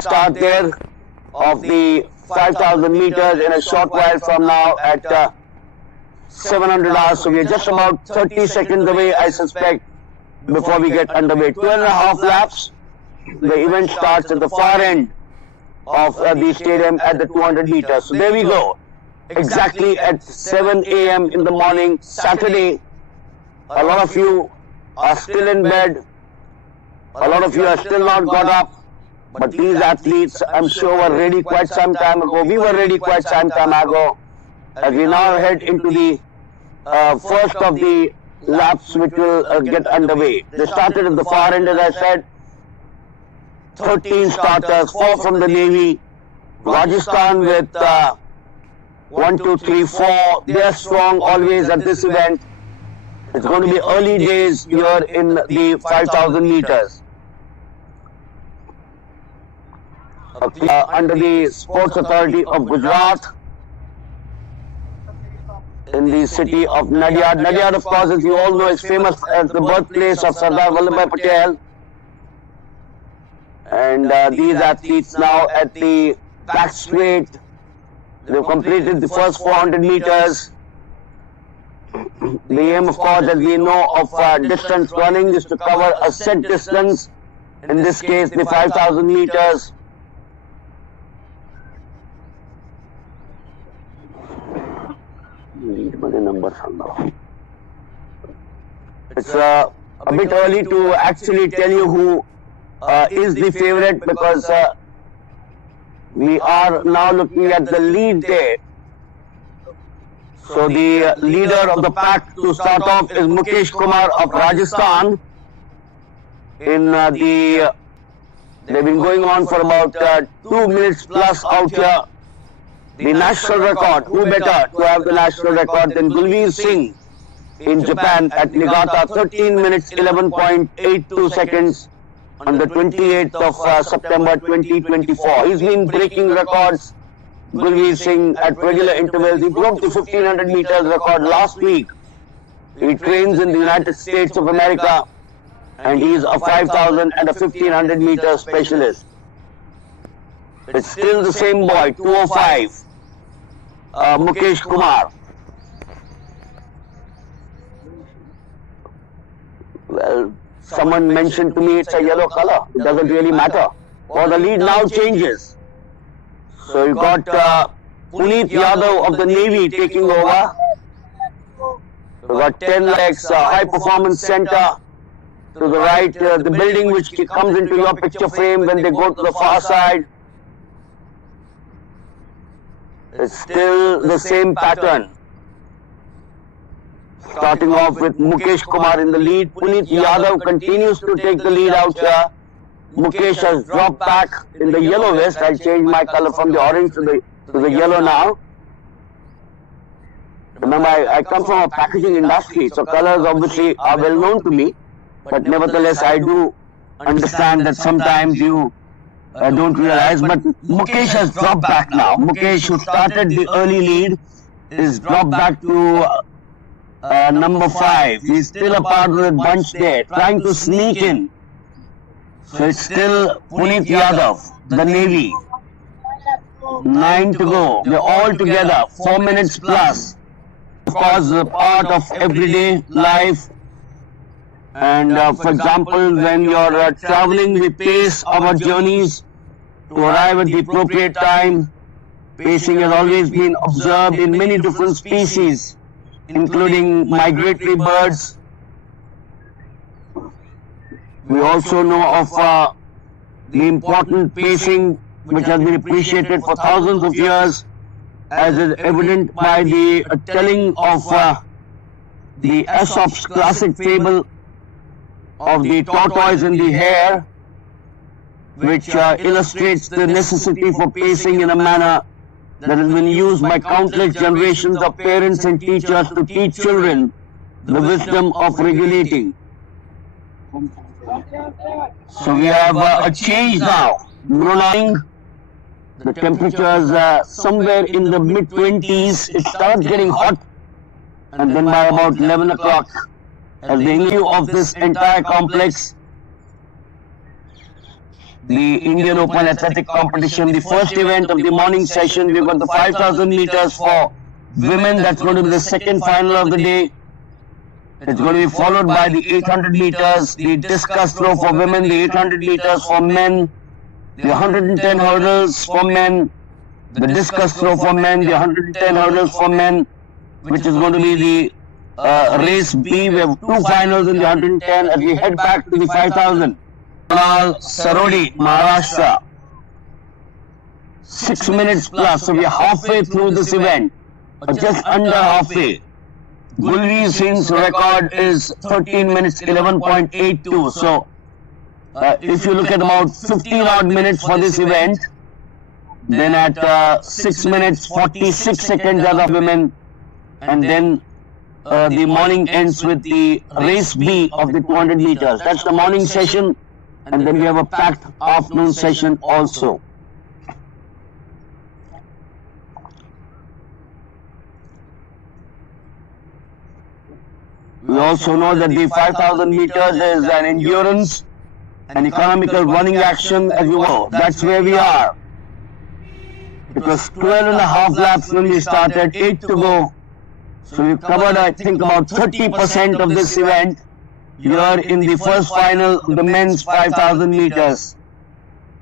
start there of the 5,000 meters in a short while from now at 700 hours. So we're just about 30 seconds away, I suspect, before we get underway. 2.5 laps. The event starts at the far end of the stadium at the 200 meters. So there we go. Exactly at 7 a.m. in the morning, Saturday. A lot of you are still in bed. A lot of you are still not got up. But these athletes, I'm sure, were ready quite some time ago. We were ready quite some time ago. As we now head into the first of the laps which will get underway. They started at the far end, as I said. 13 starters, 4 from the Navy. Rajasthan with 1, 2, 3, 4. They are strong always at this event. It's going to be early days here in the 5,000 meters. Under the Sports Authority of Gujarat, in the city of Nadyad. Nadyad, of course, as you all know, is famous as the birthplace of Sardar Vallabhbhai Patel. And these athletes now at the back straight, they've completed the first 400 meters. The aim, of course, as we know, of distance running is to cover a set distance. In this case, the 5,000 meters. It's a bit early to actually tell you who is the favorite, because we are now looking at the lead there. So the leader of the pack to start off is Mukesh Kumar of Rajasthan. They've been going on for about 2 minutes plus out here. The national record, who better to have the national record than Gulveer Singh in Japan at Niigata, 13 minutes 11.82 seconds on the 28th of September 2024. He's been breaking records, Gulveer Singh, at regular intervals. He broke the 1500 meters record last week. He trains in the United States of America, and he's a 5,000 and a 1500 meter specialist. It's still the same boy, 205, Mukesh Kumar. Well, someone mentioned to me it's a yellow color. It doesn't really matter. Or the lead now changes. So you got Puneet Yadav of the Navy taking over. You got 10 lakhs High Performance Center to the right, the building which comes into your picture frame when they go to the far side. It's still the same pattern. Starting off with Mukesh Kumar in the lead. Puneet Yadav continues to take the lead out here. Mukesh has dropped back in the yellow vest. I changed my color from the orange to the yellow now. Remember, I come from a packaging industry, so colors obviously are well known to me. But nevertheless, I do understand that sometimes you don't realize. But Mukesh has dropped back now. Mukesh, who started the early lead, is dropped back to number 5. He's still a part of the bunch there, trying to sneak in. So it's still Puneet Yadav, the Navy. 9 to go. They're all together, 4 minutes plus. Of course, a part of everyday life. And for example, when you're traveling, we pace our journeys to arrive at the appropriate time. Pacing has always been observed in many different species, including migratory birds. We also know of the important pacing which has been appreciated for thousands of years, as is evident by the telling of the Aesop's classic fable of the tortoise and the hare, which illustrates the necessity for pacing in a manner that has been used by countless generations of parents and teachers to teach children the wisdom of regulating. So we have a change now. Morning, the temperatures somewhere in the mid-20s. It starts getting hot, and then by about 11 o'clock, as the view of this entire complex, the Indian Open Athletic Competition, the first event of the morning session. We've got the 5,000 meters for women. That's going to be the second final of the day. It's going to be followed by the 800 meters, the discus throw for women, the 800 meters for men, the 110 hurdles for men, the discus throw for men, the 110 hurdles for men, which is going to be the race B. We have two finals in the 110 as we head back to the 5,000. Sarodi, Maharashtra. 6 minutes plus, so we are halfway through this event, or just under halfway. Gulveer Singh's record is 13 minutes 11.82. So, if you look at about 15 odd minutes for this event, then at 6 minutes 46 seconds are the women, and then the morning ends with the race B of the 200 meters. That's the morning session, and then we have a packed afternoon session also. We also know that the 5,000 meters is an endurance and economical running action, as you know. That's where we are. It was 12 and a half laps when we started, 8 to go. So we've covered, I think, about 30% of this event here in the first final of the men's 5,000 meters.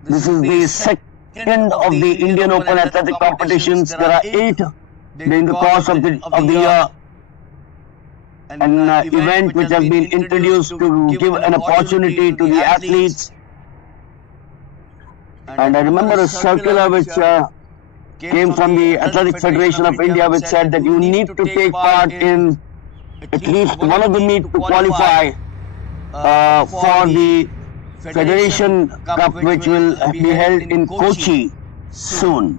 This is the second of the Indian Open Athletic competitions. There are 8 during the course of the year. An event which has been introduced to give an opportunity to the athletes. And I remember a circular which came from the Athletic Federation of India, which said that you need to take part in at least one of the meets to qualify for the Federation Cup, which will be held in Kochi soon.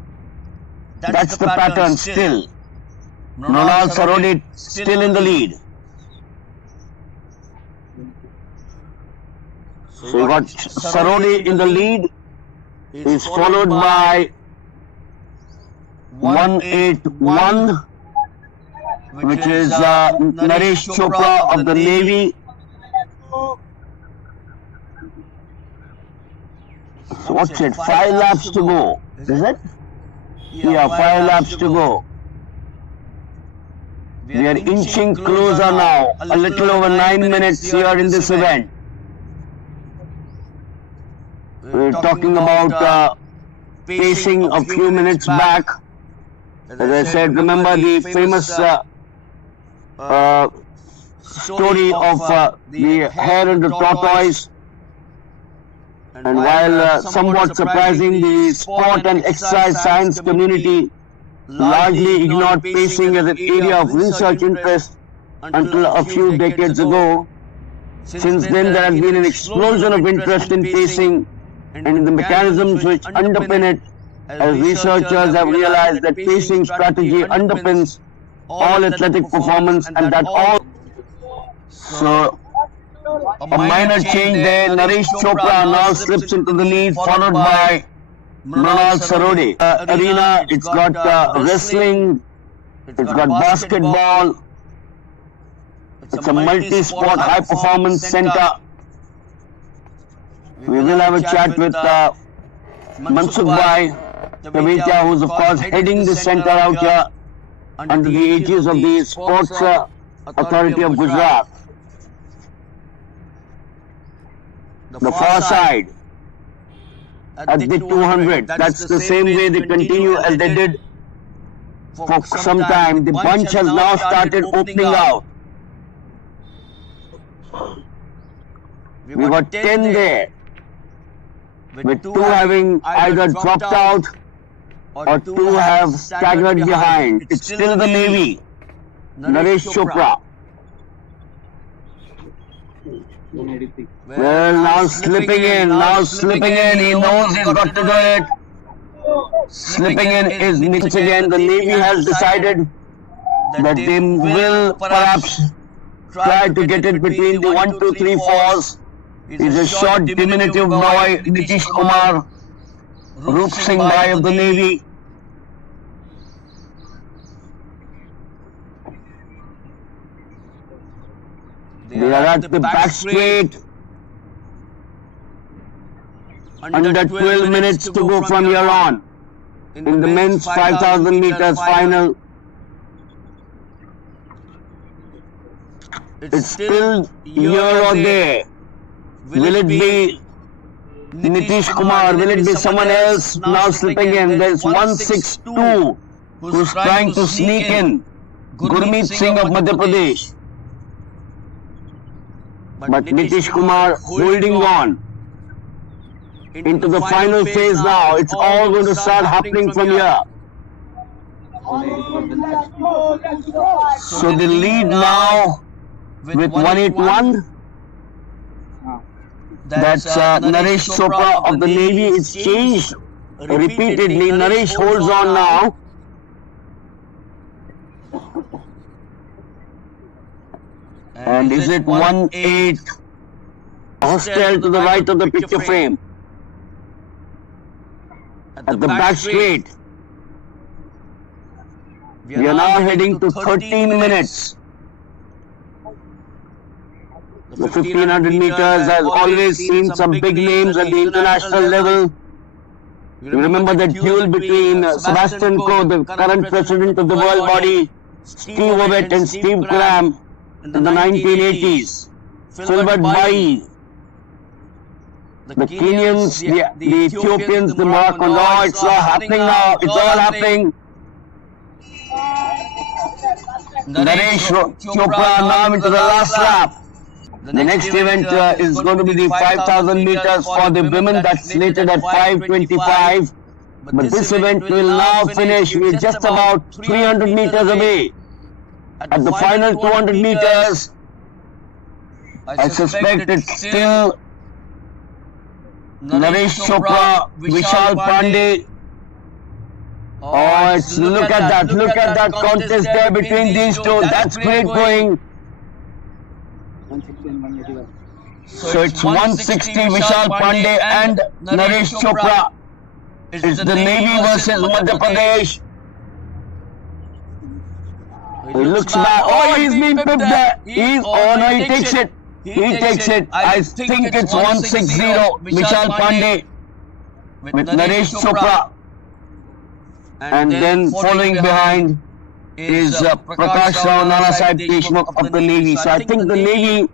That's the pattern still. Mrunal Sarodi still in the lead. So you got Sarodi in the lead. He's followed by 181, which is Naresh Chopra of the Navy. So what's it? 5 laps to go. Is it? Yeah, 5 laps to go. We are inching closer now. A little over 9 minutes here in this event. We're talking about pacing a few minutes back. As I said, remember the famous story of the hare and the tortoise. And while somewhat surprising, the sport and exercise science community largely ignored pacing as an area of research interest until a few decades ago. Since then, there has been an explosion of interest in pacing and in the mechanisms which underpin it, as researchers have realized that pacing strategy underpins all athletic performance, and that all. So, a minor change there. Naresh Chopra now slips into the lead, followed by Mrunal Sarodi. Arena, it's got wrestling, it's got basketball, it's a multi-sport high-performance center. We will have a chat with Mansukh Bhai Kavetia, who's of course heading the center out here under the aegis of the Sports Authority of Gujarat. The far side at the 200, that's the same way they continue as they did for some time. The bunch has now started opening out. We got 10 there, with 2 having either dropped out or 2 have staggered behind. It's still the Navy, Naresh Chopra. Well, now slipping in, he knows he's got to do it. Slipping in is once again, the Navy has decided that they will perhaps try to get it between the 1, 2, 3, 4s. He's a short diminutive boy, Nitish Kumar, Rup Singh Bhai of the Navy. They are at the back straight. under 12 minutes to go from here on. In the men's 5,000 meters final, it's still here or there. Will it be Nitish Kumar? Will it be someone else now slipping in? There's 162 who's trying to sneak in. Gurmeet Singh of Madhya Pradesh. But Nitish Kumar holding on into the final phase now. It's all going to start happening from here. So the lead now with 181. That's Naresh Chopra of the Navy. It's changed repeatedly. Naresh holds on now. And is it 1-8? Hostel to the right of the picture frame. At the back straight. We are now heading to 13 minutes. The 1500 meters has always seen some big names at the international level. You remember that duel between Sebastian Coe, the current president of the world body, Steve Ovett and Steve Cram in the 1980s. Filbert Bayi, the Kenyans, the Ethiopians, the Moroccans. Oh, it's all happening now. It's all happening. Naresh Chopra now into the last lap. The next event is going to be the 5,000 meters for the women. That's slated at 5:25. But this event will now finish. We're just about 300 meters away. At the final 200 meters, I suspect it's still Naresh Chopra, Vishal Pandey. Oh, it's, look at that contest there between these two. That's great going. So it's 160 Vishal Pandey and Naresh Chopra. It's the Navy versus Madhya Pradesh. He looks back. Oh, he's been pipped there. Oh no, he takes it. He takes it. I think it's 160 Vishal Pandey with Naresh Chopra. And then following behind is Prakash Rao Nanasaheb Deshmukh of the Navy. So I think the Navy